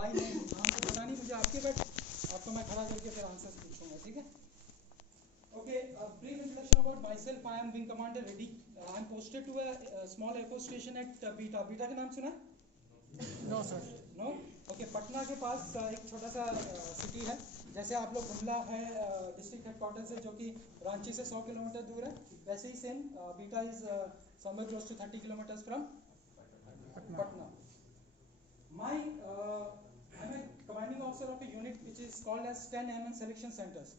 By name, नाम तो पता नहीं मुझे आपके, बट आपको मैं खड़ा करके फिर आंसर पूछूंगा, ठीक है? Okay, a brief introduction about myself. I am Wing Commander Reddy. I am posted to a small air force station at Beta. Beta का नाम सुना? No sir. No? Okay, Patna के पास एक छोटा सा सिटी है। जैसे आप लोग गुमला है डिस्ट्रिक्ट हेडक्वार्टर से, जो कि रांची से 100 किलोमीटर दूर है, वैसे ही same Bihta is somewhere close to 30 kilometres from Patna. My I'm a commanding officer of a unit which is called as 10 AMN Selection Centers.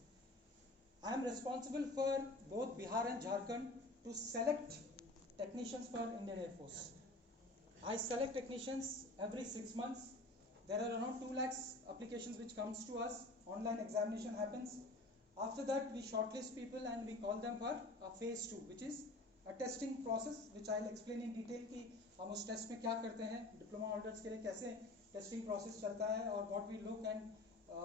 I am responsible for both Bihar and Jharkhand to select technicians for Indian Air Force. I select technicians every 6 months. There are around 2 lakhs applications which comes to us. Online examination happens. After that, we shortlist people and we call them for a phase 2, which is a testing process, which I'll explain in detail कि हम उस टेस्ट में क्या करते हैं, diploma holders के लिए कैसे टेस्टिंग प्रोसेस चलता है, और व्हाट वी लुक, एंड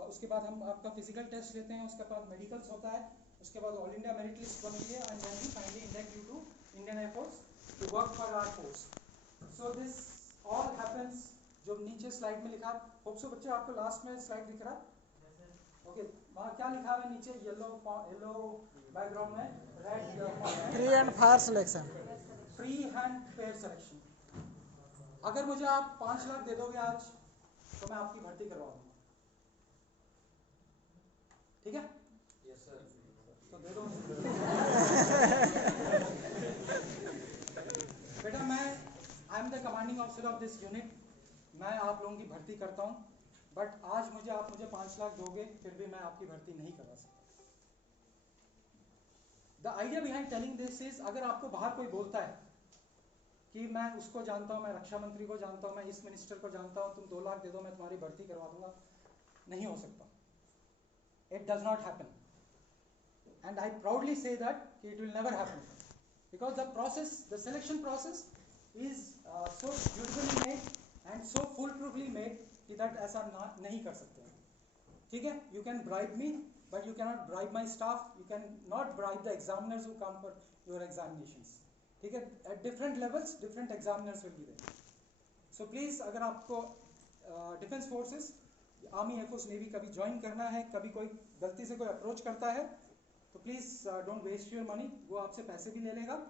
उसके बाद हम आपका फिजिकल टेस्ट लेते हैं, उसके बाद मेडिकल्स होता है, उसके बाद ऑल इंडिया मेरिट लिस्ट बनती है, and then we finally induct you to Indian air force to work for our force. So this all happens, जो नीचे स्लाइड में लिखा, होप सो बच्चे आपको लास्ट में स्लाइड दिख रहा है? ओके, वहाँ क्या लिखा है नीचे? येलो बैकग्राउंड में red pre and fire selection, free hand fair selection. अगर मुझे आप 5 लाख दे दोगे आज, तो मैं आपकी भर्ती करवा दूंगा, ठीक है? Yes sir. तो दे दो बेटा. मैं I am the commanding officer of this unit. मैं आप लोगों की भर्ती करता हूं, बट आज आप मुझे 5 लाख दोगे, फिर भी मैं आपकी भर्ती नहीं करवा सकता. The idea behind telling this is, अगर आपको बाहर कोई बोलता है कि मैं उसको जानता हूं, मैं रक्षा मंत्री को जानता हूं, मैं इस मिनिस्टर को जानता हूं, तुम 2 लाख दे दो, मैं तुम्हारी भर्ती करवा दूंगा, नहीं हो सकता. It does not happen, and I proudly say that it will never happen, because the process, the selection process is so beautifully made and so foolproofly made कि दैट ऐसा नहीं कर सकते हैं, ठीक है? You can bribe me, but you cannot bribe my staff. You cannot bribe the examiners who come for your examinations. ठीक है? At different levels, different examiners will be there. So please, अगर आपको defence forces, army, air force, navy कभी ज्वाइन करना है, कभी कोई गलती से कोई अप्रोच करता है, तो please don't waste your money. वो आपसे पैसे भी ले लेगा,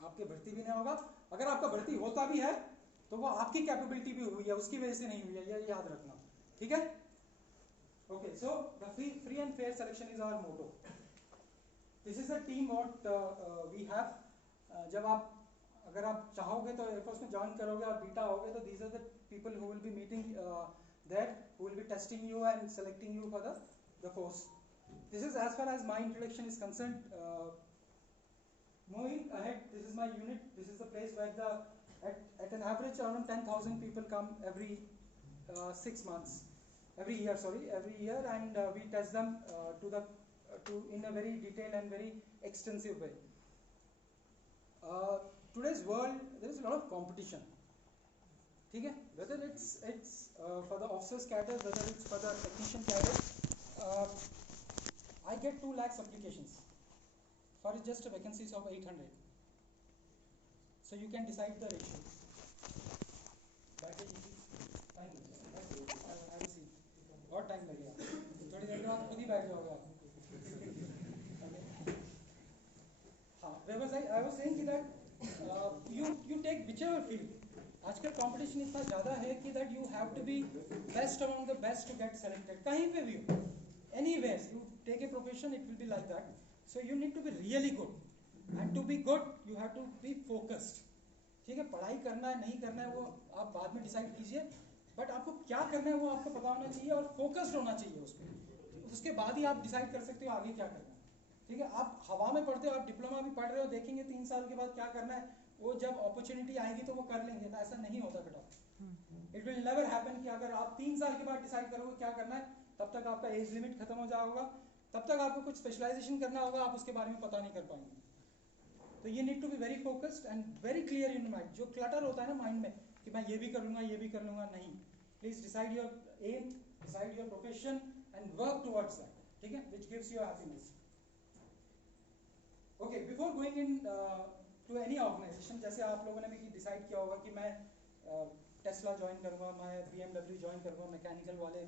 आपकी भर्ती भी नहीं होगा. अगर आपका भर्ती होता भी है, तो वो आपकी कैपेबिलिटी भी हुई है, उसकी वजह से नहीं हुई है, ये याद रखना, ठीक है? Okay, so the free and fair selection is our motto. This is the team what we have. जब अगर आप चाहोगे तो एयरफोर्स में ज्वाइन करोगे और बीटा होगे, तो these are the people who will be meeting there, who will be testing you and selecting you for the course. This is as far as my introduction is concerned. Moving ahead, this is my unit. This is the place where at an average around 10,000 people come every 6 months. Every year, and we test them in a very detailed and very extensive way. Today's world, there is a lot of competition, ठीक है? Whether it's for the officers cadre, whether it's for the technician cadre, I get 2 lakhs applications for just a vacancies of 800. So you can decide the ratio. बहुत टाइम लगेगा, थोड़ी देर के बाद खुद ही बैठ जाओगे आप. हाँ, आई वाज सेइंग कि that you take whichever field. आजकल कंपटीशन इतना ज़्यादा है कि that you have to be best among the best to get selected. कहीं पे भी हो, anywhere you take a profession, it will be like that. So you need to be really good, and to be good you have to be focused. ठीक है? पढ़ाई करना है नहीं करना है वो आप बाद में डिसाइड कीजिए, बट आपको क्या करना है वो आपको पता होना चाहिए और फोकस्ड होना चाहिए उस पर. उसके बाद ही आप डिसाइड कर सकते हो आगे क्या करना है, ठीक है? आप हवा में पढ़ते हो, आप डिप्लोमा भी पढ़ रहे हो, देखेंगे 3 साल के बाद क्या करना है, वो जब अपॉर्चुनिटी आएगी तो वो कर लेंगे. तो ऐसा नहीं होता बेटा. इट विल नेवर हैपन कि अगर आप 3 साल के बाद डिसाइड करोगे क्या करना है, तब तक आपका एज लिमिट खत्म हो जाएगा, तब तक आपको कुछ स्पेशलाइजेशन करना होगा, आप उसके बारे में पता नहीं कर पाएंगे. तो ये need to be very focused and very clear in mind. जो क्लटर होता है ना माइंड में कि मैं ये भी कर लूंगा, ये भी कर लूंगा, नहीं. Please decide your aim, decide your profession, and work towards that. ठीक है? Which gives you happiness. Okay, before going in to any organization, जैसे आप लोगों ने भी डिसाइड किया होगा कि मैं टेस्ला ज्वाइन करूँगा, मैं BMW ज्वाइन करूँगा, मैकेनिकल वाले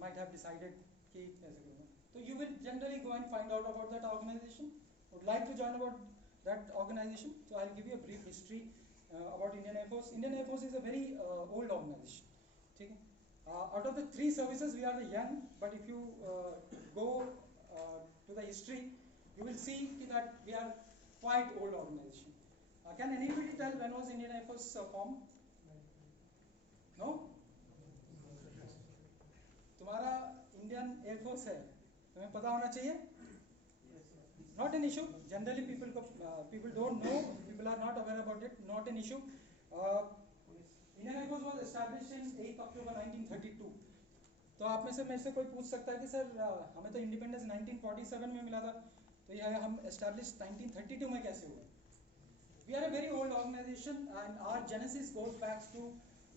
might have decided कि ऐसे करूँगा. So you will generally go and find out about that organization. Would like to join about that organization? So I'll give you a brief history about Indian Air Force. Indian Air Force is a very old organization. ठीक है? Out of the 3 services, we are the young, but if you go to the history, you will see that we are quite old organization. Can anybody tell when was Indian Air Force formed? No? तुम्हारा Indian air force है, तुम्हें पता होना चाहिए. Not an issue. Generally, people don't know. People are not aware about it. Not an issue. Indian Air Force was established in 8 October 1932. तो आप में से मेरे से कोई पूछ सकता है कि सर हमें तो इंडिपेंडेंस 1947 में मिला था, तो यह हम एस्टैब्लिश 1932 में कैसे हुआ? We are a very old organization and our genesis goes back to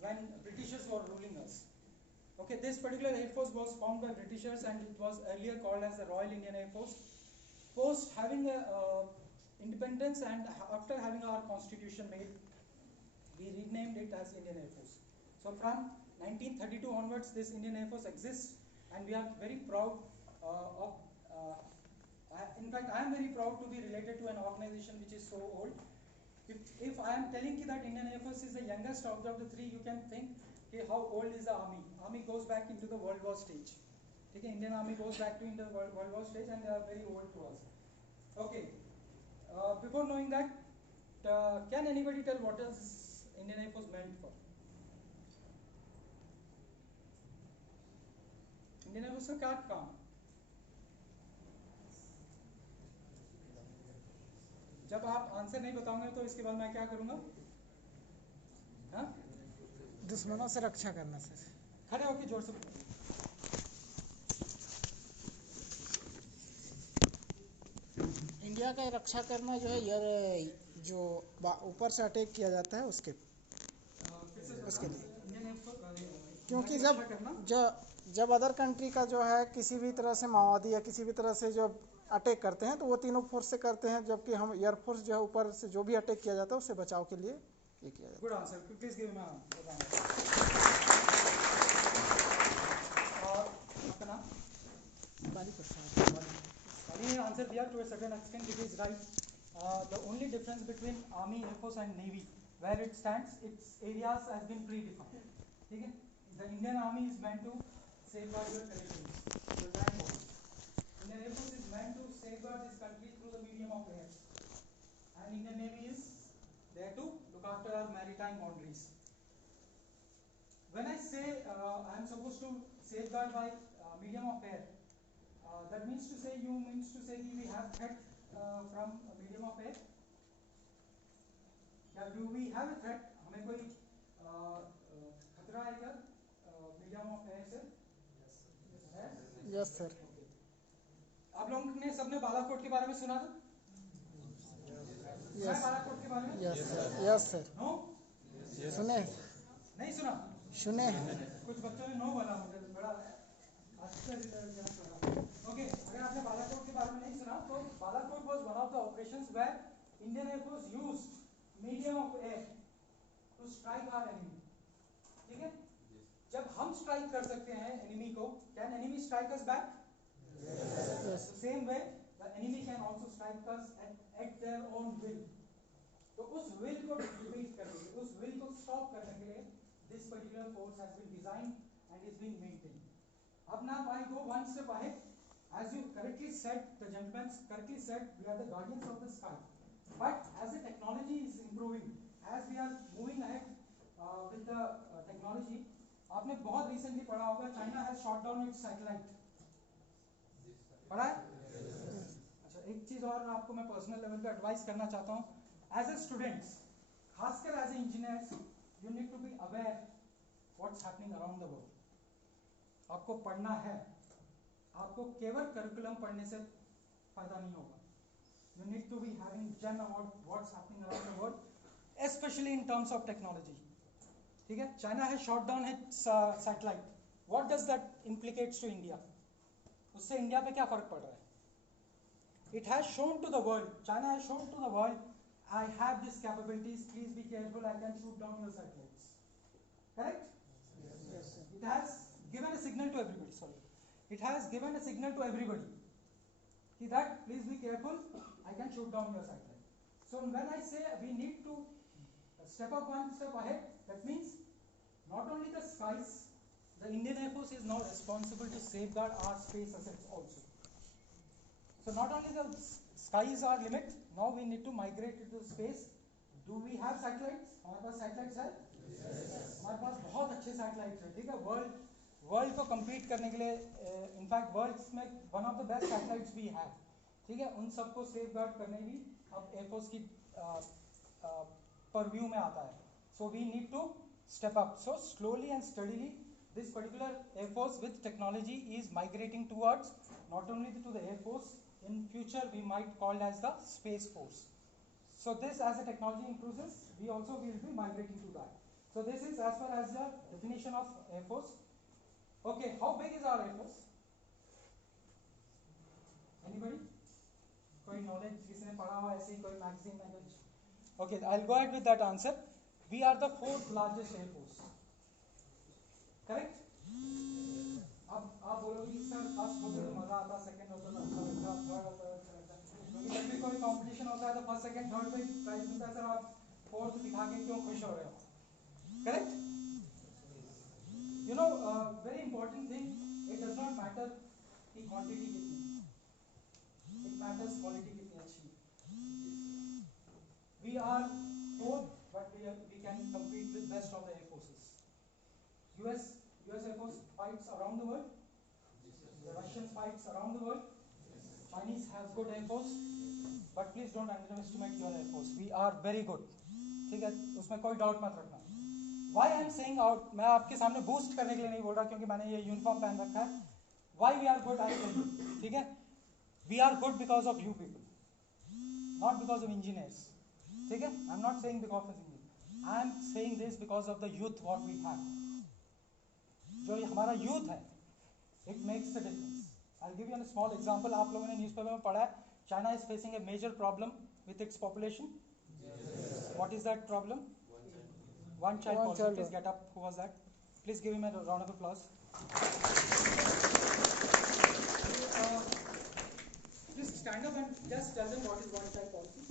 when Britishers were ruling us. Okay, this particular Air Force was formed by Britishers and it was earlier called as the Royal Indian Air Force. Post having independence and after having our constitution made, we renamed it as Indian Air Force. So from 1932 onwards, this Indian Air Force exists and we are very proud in fact, I am very proud to be related to an organization which is so old. If I am telling you that Indian Air Force is the youngest of the 3, you can think how old is the army. Army goes back into the World War stage. Okay, Indian Army goes back into the World War stage and they are very old to us. Okay, before knowing that, can anybody tell what is Indian Air Force meant for? Indian Air Force का क्या काम? जब आप आंसर नहीं बताओगे तो इसके बाद मैं क्या करूंगा? हाँ? दुश्मनों से रक्षा करना सर. खड़े होके जोर से बोलो. इंडिया का रक्षा करना जो है यार, जो ऊपर से अटैक किया जाता है उसके लिए. क्योंकि जब अदर कंट्री का जो है किसी भी तरह से माओवादी या किसी भी तरह से जो अटैक करते हैं तो वो तीनों फोर्स से करते हैं, जबकि हम एयरफोर्स जो है ऊपर से जो भी अटैक किया जाता है उससे बचाव के लिए ये किया जाता है. Good answer. Please give me आपका नाम? अभी आंसर दिया to a certain extent. It is right. The only difference between army, air force and navy where it stands, it's areas has been predefined. ठीक है? The Indian army is meant to safeguard your territory, your land borders. Indian Air Force is meant to safeguard this country through the medium of air, and Indian Navy is there to look after our maritime boundaries. When I say I am supposed to safeguard by medium of air, that means to say we have threat from medium of air. Yeah, do we have a threat? हमें कोई खतरा है क्या medium of air से? Yes sir. आप लोगों ने सबने बालाकोट के बारे में सुना था? यस. बालाकोट के बारे में? Yes sir. Yes sir. No? सुने? नहीं सुना? सुने? कुछ बच्चों ने नो बोला, मुझे बड़ा आश्चर्य लगा. ओके, अगर आपने बालाकोट के बारे में नहीं सुना तो Balakot was one of the operations where Indian air force used medium of air to strike our enemy. ठीक है? जब हम स्ट्राइक कर सकते हैं एनिमी को, can enemy strike us back? Yes. Same way the enemy can also strike us at their own will. तो उस विल को डिफीट करने के लिए, उस विल को स्टॉप करने के लिए this particular force has been designed and is been maintained. अब now I go one step ahead. As you correctly said, the gentleman correctly said, we are the guardians of the sky. But as the technology is improving, as we are moving ahead with the technology, आपने बहुत recently पढ़ा होगा, China has shot down its satellite. पढ़ा है? अच्छा, एक चीज और आपको मैं पर्सनल लेवल पे एडवाइस करना चाहता हूँ. As a students, खासकर as engineers, you need to be aware what's happening around the world. आपको पढ़ना है. आपको केवल करिकुलम पढ़ने से फायदा नहीं होगा. You need to be having gen about what's happening around the world, especially in terms of technology. ठीक है? China has shot down its satellite. What does that implicates to India? उससे इंडिया पे क्या फर्क पड़ रहा है? It has shown to the world, China has shown to the world, I have these capabilities, please be careful, I can shoot down your satellites. Correct? Yes, sir. It has given a signal to everybody. Sorry. It has given a signal to everybody. See that, please be careful, I can shoot down your satellite. So when I say we need to step up one step ahead, that means not only the skies, the Indian Air Force is now responsible to safeguard our space assets also. So not only the sky is our limit, now we need to migrate into space. Do we have satellites? हमारे पास satellites है? Yes. हमारे पास बहुत अच्छे satellites हैं, ठीक है? वर्ल्ड को compete करने के लिए, in fact वर्ल्ड में one of the best satellites we have, ठीक है? उन सबको safeguard करने भी अब Air Force की purview में आता है. So we need to step up. So slowly and steadily, this particular Air Force with technology is migrating towards not only to the Air Force. In future, we might call as the Space Force. So this, as the technology improves, we also will be migrating to that. So this is as far as the definition of Air Force. Okay, how big is our Air Force? Anybody? कोई knowledge किसी ने पढ़ा हो ऐसे ही कोई magazine में कुछ? Okay, I'll go ahead with that answer. We are the 4th largest Air Force. Correct? अब आप बोलोगे कि सर फर्स्ट होते तो मजा आता, सेकंड होता तो अच्छा लगता, थर्ड होता तो अच्छा लगता, क्योंकि जब भी कोई कंपटीशन होता है तो फर्स्ट सेकंड थर्ड पे प्राइज मिलता है, सर आप फोर्थ दिखा के क्यों खुश हो रहे हो? Correct? You know very important thing, it does not matter कि क्वांटिटी कितनी, इट मैटर्स क्वालिटी कितनी अच्छी. We are fourth but we can compete with best of the air forces. US Air Force fights around the world. The Russians fights around the world. Chinese has good Air Force, but please don't underestimate your Air Force. We are very good. ठीक है, उसमें कोई डाउट मत रखना. Why I am saying out, मैं आपके सामने बूस्ट करने के लिए नहीं बोल रहा क्योंकि मैंने ये यूनिफॉर्म पहन रखा है. Why we are good, I tell you. ठीक है, we are good because of you people, not because of engineers. ठीक है, I am not saying because of engineers. I am saying this because of the youth what we have. जो हमारा youth है, it makes the difference. I give you a small example. आप लोगों ने newspaper में पढ़ा है, China is facing a major problem with its population. What is that problem? One child policy. Please get up. Who was that? Please give him a round of applause. Please stand up and just tell them what is one child policy.